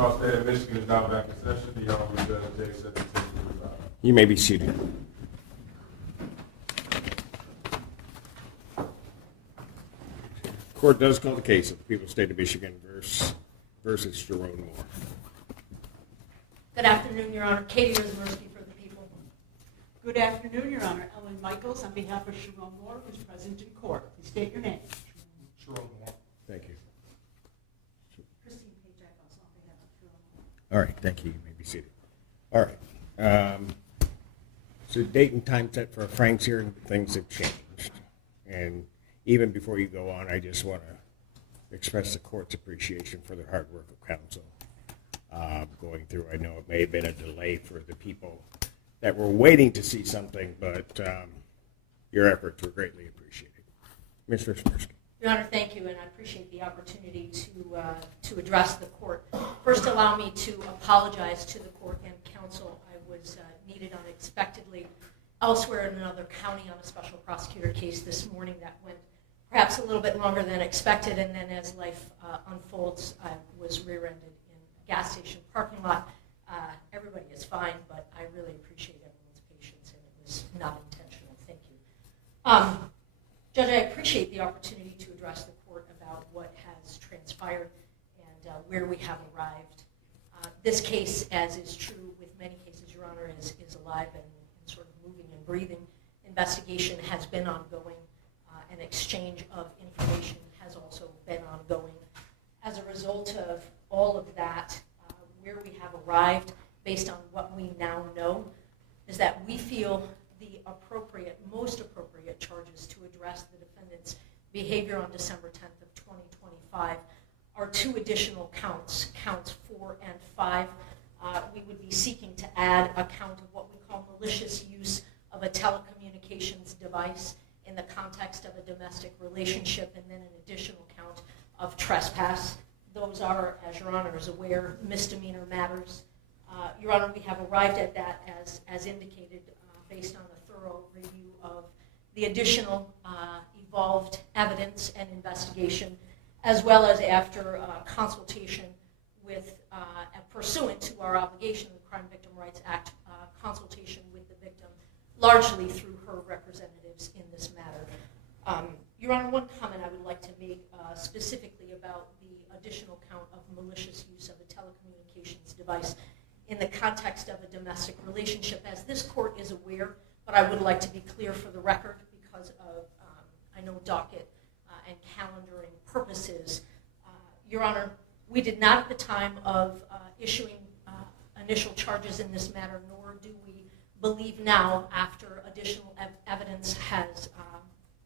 Commonwealth State of Michigan is now back in session. The Honorable Judge Jake said to preside. You may be seated. Court does call the case of the people of the state of Michigan versus Sherrone Moore. Good afternoon, Your Honor. Katie Rosmerski for the people. Good afternoon, Your Honor. Ellen Michaels on behalf of Sherrone Moore, who's present in court. Please state your name. Sherrone Brown. Thank you. Christine Pajak, also on behalf of Sherrone Moore. All right, thank you. You may be seated. All right. So date and time set for a Frank's hearing, things have changed. And even before you go on, I just want to express the court's appreciation for the hard work of counsel going through. I know it may have been a delay for the people that were waiting to see something, but your efforts were greatly appreciated. Mr. Smirski. Your Honor, thank you, and I appreciate the opportunity to address the court. First, allow me to apologize to the court and counsel. I was needed unexpectedly elsewhere in another county on a special prosecutor case this morning that went perhaps a little bit longer than expected, and then as life unfolds, I was rear-ended in a gas station parking lot. Everybody is fine, but I really appreciate everyone's patience, and it was not intentional. Thank you. Judge, I appreciate the opportunity to address the court about what has transpired and where we have arrived. This case, as is true with many cases, Your Honor, is alive and sort of moving and breathing. Investigation has been ongoing. An exchange of information has also been ongoing. As a result of all of that, where we have arrived, based on what we now know, is that we feel the most appropriate charges to address the defendant's behavior on December 10th of 2025 are two additional counts, counts 4 and 5. We would be seeking to add a count of what we call malicious use of a telecommunications device in the context of a domestic relationship, and then an additional count of trespass. Those are, as Your Honor is aware, misdemeanor matters. Your Honor, we have arrived at that as indicated based on a thorough review of the additional evolved evidence and investigation, as well as after consultation with, pursuant to our obligation of the Crime Victim Rights Act, consultation with the victim, largely through her representatives in this matter. Your Honor, one comment I would like to make specifically about the additional count of malicious use of a telecommunications device in the context of a domestic relationship. As this court is aware, but I would like to be clear for the record because of, I know, docket and calendaring purposes. Your Honor, we did not at the time of issuing initial charges in this matter, nor do we believe now, after additional evidence has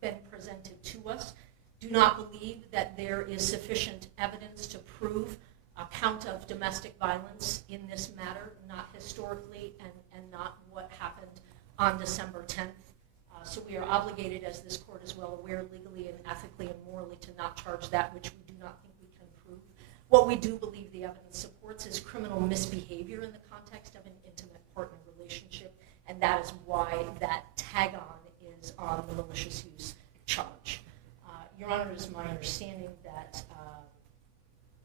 been presented to us, do not believe that there is sufficient evidence to prove a count of domestic violence in this matter, not historically and not what happened on December 10th. So we are obligated, as this court is well aware, legally and ethically and morally to not charge that which we do not think we can prove. What we do believe the evidence supports is criminal misbehavior in the context of an intimate partner relationship, and that is why that tag-on is on the malicious use charge. Your Honor, it is my understanding that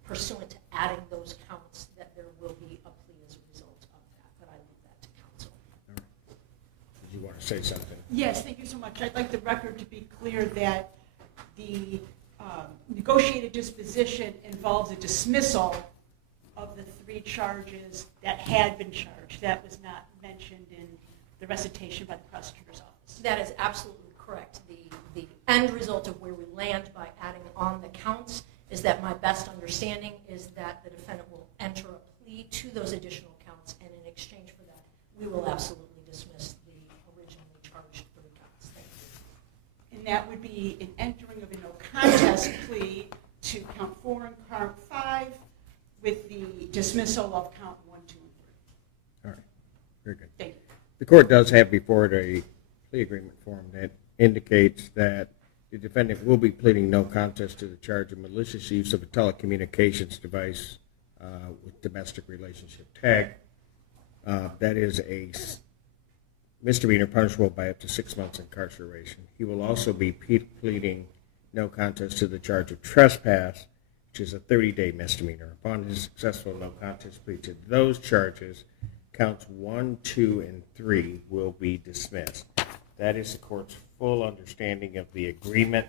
pursuant to adding those counts, that there will be a plea as a result of that, but I leave that to counsel. All right. Did you want to say something? Yes, thank you so much. I'd like the record to be clear that the negotiated disposition involves a dismissal of the 3 charges that had been charged. That was not mentioned in the recitation by the prosecutor's office. That is absolutely correct. The end result of where we land by adding on the counts is that my best understanding is that the defendant will enter a plea to those additional counts, and in exchange for that, we will absolutely dismiss the originally charged 3 counts. Thank you. And that would be an entering of a no contest plea to count 4 and count 5 with the dismissal of count 1, 2, and 3. All right. Very good. Thank you. The court does have before it a plea agreement form that indicates that the defendant will be pleading no contest to the charge of malicious use of a telecommunications device with domestic relationship tag. That is a misdemeanor punishable by up to 6 months incarceration. He will also be pleading no contest to the charge of trespass which is a 30-day misdemeanor. Upon his successful no contest plea to those charges, counts 1, 2, and 3 will be dismissed. That is the court's full understanding of the agreement.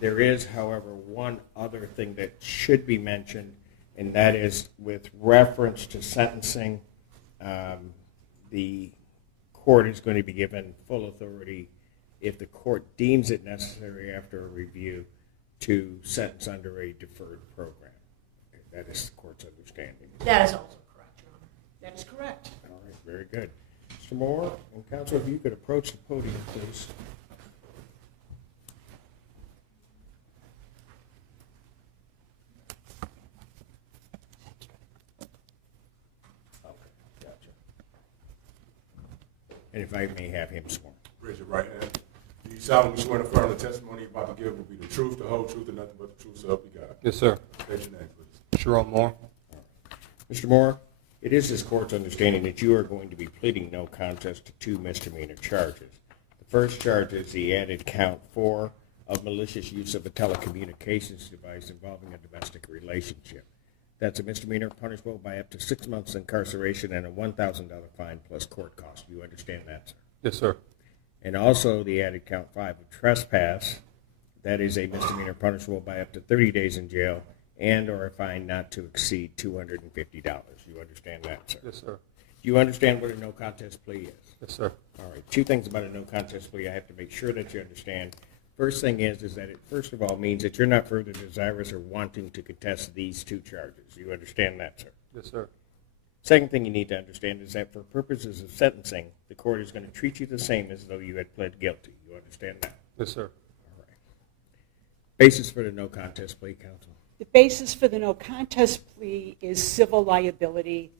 There is, however, one other thing that should be mentioned, and that is with reference to sentencing. The court is going to be given full authority, if the court deems it necessary after a review, to sentence under a deferred program. That is the court's understanding. That is also correct, Your Honor. That is correct. All right, very good. Mr. Moore and counsel, if you could approach the podium, please. Okay, gotcha. And if I may have him sworn. Raise your right hand. Do you solemnly swear to affirm the testimony you're about to give will be the truth, the whole truth, and nothing but the truth, so help you God? Yes, sir. State your name, please. Sherrone Brown. Mr. Moore, it is this court's understanding that you are going to be pleading no contest to 2 misdemeanor charges. The first charge is the added count 4 of malicious use of a telecommunications device involving a domestic relationship. That's a misdemeanor punishable by up to 6 months incarceration and a $1,000 fine plus court costs. You understand that, sir? Yes, sir. And also the added count 5 of trespass. That is a misdemeanor punishable by up to 30 days in jail and or a fine not to exceed $250. You understand that, sir? Yes, sir. Do you understand what a no contest plea is? Yes, sir. All right, 2 things about a no contest plea I have to make sure that you understand. First thing is that it first of all means that you're not further desirous or wanting to contest these 2 charges. You understand that, sir? Yes, sir. Second thing you need to understand is that for purposes of sentencing, the court is going to treat you the same as though you had pled guilty. You understand that? Yes, sir. All right. Basis for the no contest plea, counsel? The basis for the no contest plea is civil liability.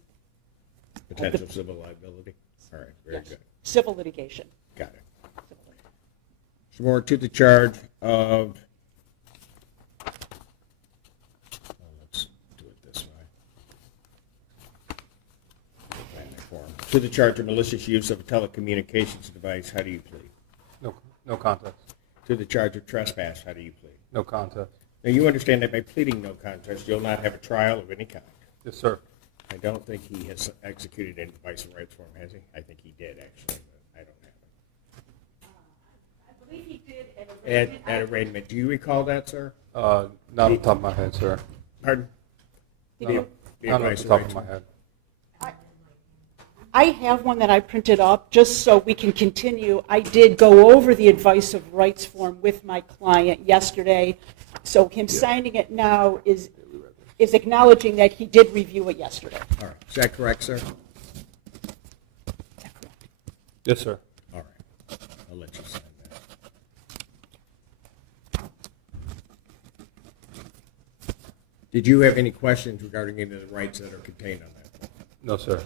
Potential civil liability? All right, very Yes. good. Civil litigation. Got it. Civil litigation. Some more to the charge of, let's do it this way. To the charge of malicious use of a telecommunications device, how do you plead? No contest. To the charge of trespass, how do you plead? No contest. Now, you understand that by pleading no contest, you'll not have a trial of any kind. Yes, sir. I don't think he has executed any device and rights form, has he? I think he did, actually, but I don't have it. I believe he did At arraignment, do you recall that, sir? Not off the top of my head, sir. Pardon? Did Not you- off The not off advice the and top rights of my form. head. I have one that I printed up just so we can continue. I did go over the advice of rights form with my client yesterday, so him signing it now is acknowledging that he did review it yesterday. All right, is that correct, sir? Yes, sir. All right, I'll let you sign that. Did you have any questions regarding any of the rights that are contained on that form? No, sir. All right.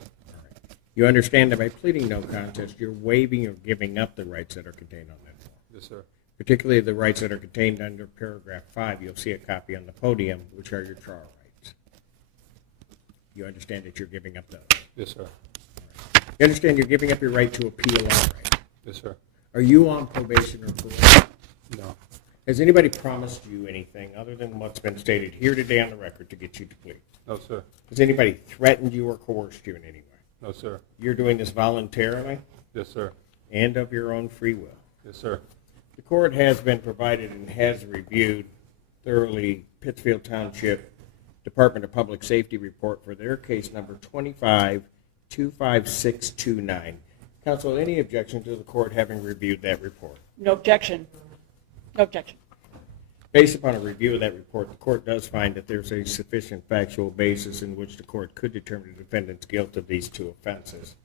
You understand that by pleading no contest, you're waiving or giving up the rights that are contained on that form, Yes, sir. particularly the rights that are contained under paragraph 5. You'll see a copy on the podium, which are your trial rights. You understand that you're giving up those. Yes, sir. You understand you're giving up your right to appeal, all right? Yes, sir. Are you on probation or parole? No. Has anybody promised you anything other than what's been stated here today on the record to get you to plea? No, sir. Has anybody threatened you or coerced you in any way? No, sir. You're doing this voluntarily Yes, sir. and of your own free will. Yes, sir. The court has been provided and has reviewed thoroughly Pittsfield Township Department of Public Safety report for their case number 25-25629. Counsel, any objection to the court having reviewed that report? No objection. No objection. Based upon a review of that report, the court does find that there's a sufficient factual basis in which the court could determine the defendant's guilt of these 2 offenses.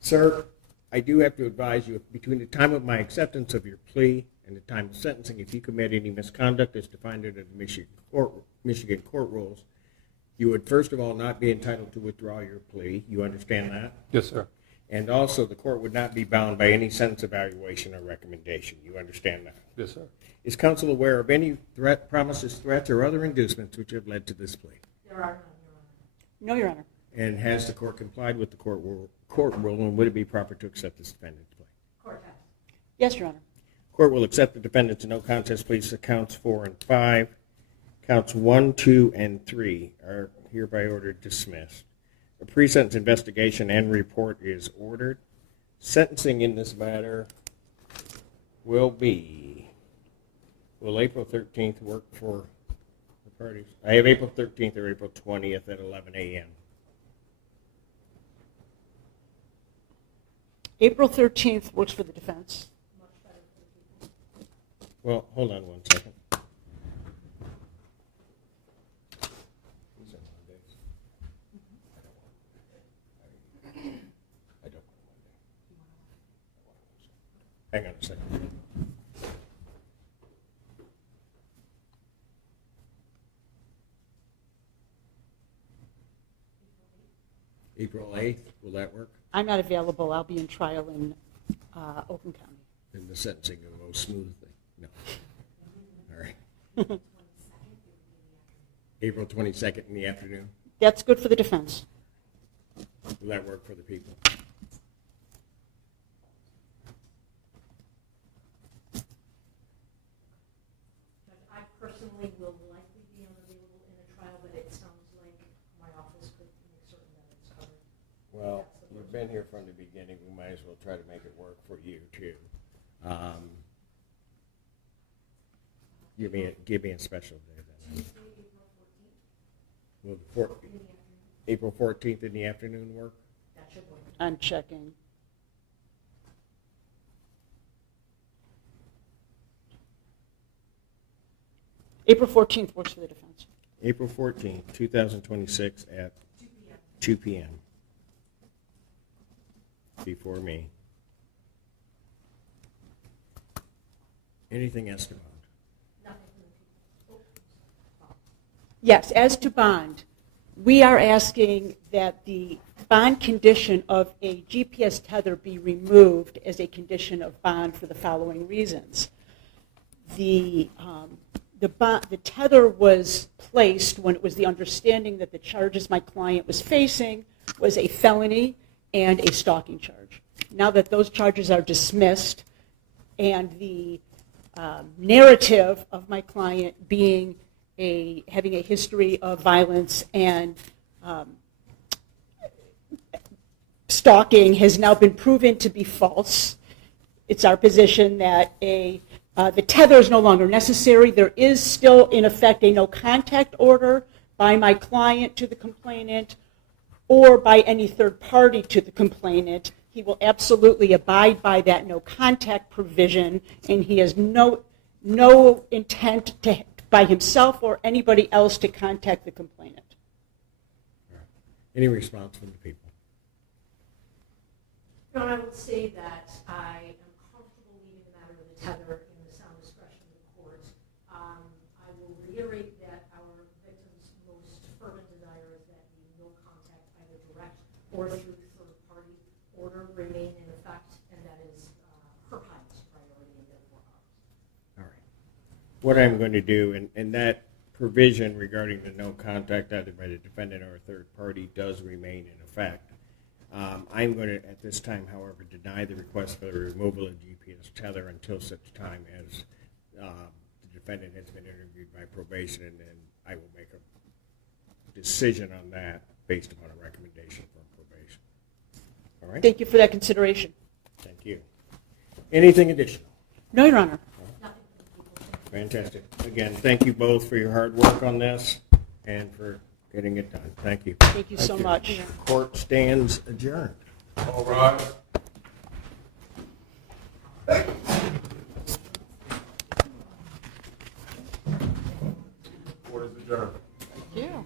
Sir, I do have to advise you, between the time of my acceptance of your plea and the time of sentencing, if you commit any misconduct as defined under the Michigan court rules, you would first of all not be entitled to withdraw your plea. You understand that? Yes, sir. And also, the court would not be bound by any sentence evaluation or recommendation. You understand that? Yes, sir. Is counsel aware of any threat, promises, threats, or other inducements which have led to this plea? There are none, Your Honor. No, Your Honor. And has the court complied with the court rule, and would it be proper to accept this defendant's plea? Court has. Yes, Your Honor. Court will accept the defendant's no contest pleas to counts 4 and 5. Counts 1, 2, and 3 are hereby ordered dismissed. A pre-sentence investigation and report is ordered. Sentencing in this matter will April 13th work for the parties? I have April 13th or April 20th at 11 a.m. April 13th works for the defense. Well, hold on one second. These are Mondays. I don't want Monday. Hang on a second. April 8th, will that work? I'm not available. I'll be in trial in Oakland County. Then the sentencing will go smoothly. No. All right. April 22nd in the afternoon. That's good for the defense. Will that work for the people? I personally will likely be unavailable in a trial, but it sounds like my office could make certain that it's covered. Well, you've been here from the beginning. We might as well try to make it work for you, too. Give me a special day then. Tuesday, April 14th. Will April 14th in the afternoon work? That should work. I'm checking. April 14th works for the defense. April 14th, 2026 at 2 p.m. Before me. Anything else to bond? Nothing from the people. Yes, as to bond, we are asking that the bond condition of a GPS tether be removed as a condition of bond for the following reasons. The tether was placed when it was the understanding that the charges my client was facing was a felony and a stalking charge. Now that those charges are dismissed and the narrative of my client being having a history of violence and stalking has now been proven to be false, it's our position that the tether is no longer necessary. There is still, in effect, a no-contact order by my client to the complainant or by any third party to the complainant. He will absolutely abide by that no-contact provision, and he has no intent to, by himself or anybody else, to contact the complainant. All right. Any response from the people? Your Honor, I will say that I am comfortable leaving the matter of the tether in the sound discretion of the court. I will reiterate that our victim's most fervent desire is that the no contact, either direct or through third party order, remain in effect, and that is her highest priority and therefore ours. All right. What I'm going to do, and that provision regarding the no contact either by the defendant or a third party does remain in effect. I'm going to, at this time, however, deny the request for the removal of GPS tether until such time as the defendant has been interviewed by probation, and then I will make a decision on that based upon a recommendation from probation. All right? Thank you for that consideration. Thank you. Anything additional? No, Your Honor. Nothing from the people. Fantastic. Again, thank you both for your hard work on this and for getting it done. Thank you. Thank you so much. Court stands adjourned. All rise. Court is adjourned. Thank you.